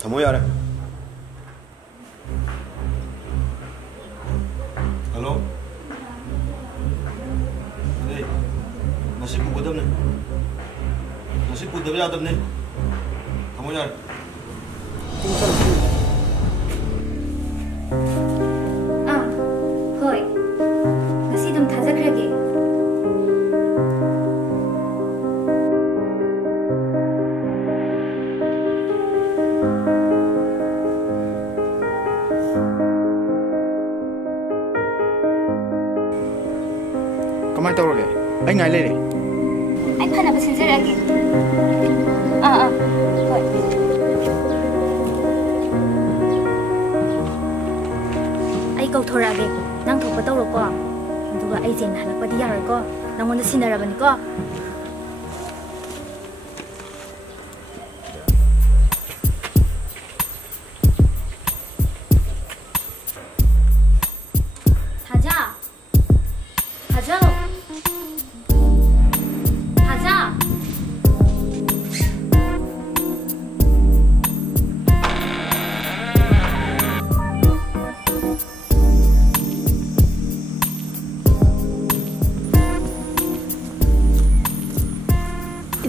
ꯊꯝꯃꯣ ꯌꯥꯔꯦ. ꯍꯜꯂꯣ. ꯑꯦ ꯉꯁꯤ ꯄꯨꯒꯗꯕꯅꯤ. ꯉꯁꯤ ꯄꯨꯗꯕ ꯌꯥꯗꯕꯅꯤ. ꯊꯝꯃꯣ ꯌꯥꯔꯦ. ꯍꯣꯏ. ꯉꯁꯤ ꯑꯗꯨꯝ ꯊꯥꯖꯈ꯭ꯔꯒꯦ. Kamay tawrage? Ay ngai lere. Ay phanaba sinjarage. Hoi. Ay kauthorage. Nang thokpa tawro ko. Aduga ai jeng halakpadi yaroi ko. Nangonda sinarabani ko.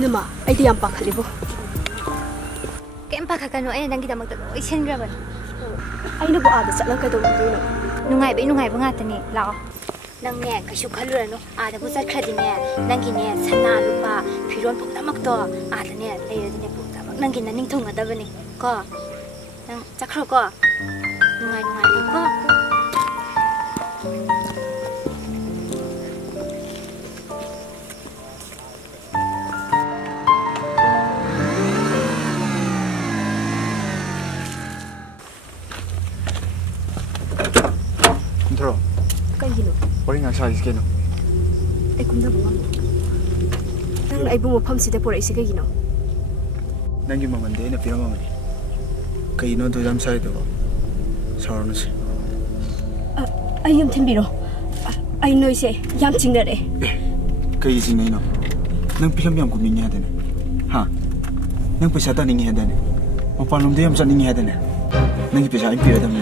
이놈아, 아이디 안 박하리고. ꯀꯩꯝ ꯄꯥꯈꯠꯀꯅꯣ ꯑꯩꯅ ꯅꯪꯒꯤꯗꯃꯛꯇ ꯂꯣꯏ ꯁꯤꯟꯈ꯭ꯔꯕꯅꯤ. ꯑꯩꯅꯕꯨ ꯑꯥꯗ ꯆꯠꯂꯒ ꯀꯩꯗꯧꯗꯣꯏꯅꯣ? ꯅꯨꯡꯉꯥꯏꯕ ꯉꯥꯛꯇꯅꯤ. ꯂꯥꯛꯑꯣ. ꯅꯪꯅꯦ ꯀꯩꯁꯨ ꯈꯜꯂꯨꯔꯅꯨ. ꯑꯥꯗꯕꯨ ꯆꯠꯈ꯭ꯔꯗꯤꯅꯦ ꯅꯪꯒꯤꯅꯦ ꯁꯅꯥ ꯂꯨꯄꯥ ꯐꯤꯔꯣꯟ ꯄꯨꯝꯅꯃꯛꯇꯣ ꯑꯥꯗꯅꯦ ꯂꯩꯔꯗꯤꯅꯦ ꯄꯨꯝꯅꯃꯛ ꯅꯪꯒꯤ ꯅꯅꯤꯡ ꯊꯨꯡꯒꯗꯕꯅꯤ. ꯀꯣ ꯅꯪ ꯆꯠꯈ꯭ꯔꯣꯀꯣ. ꯅꯨꯡꯉꯥꯏꯀꯣ. Intro. Kaigino. Wari nga sa iskeno. Ay kumda bunga mo. Nang ay bumupam si Depor ay si kaigino. Nangi mamande na pira mamani. Kaino to jam sai do. Sorno si. Ay yum tembiro. Ay noi se yam chingnare. Kai jingai no. Nang film yam kuminya dene. Ha. Nang pesa ta ningi hadane. Mapanum de yam sa ningi hadane. Nangi pesa ay pira dam ni.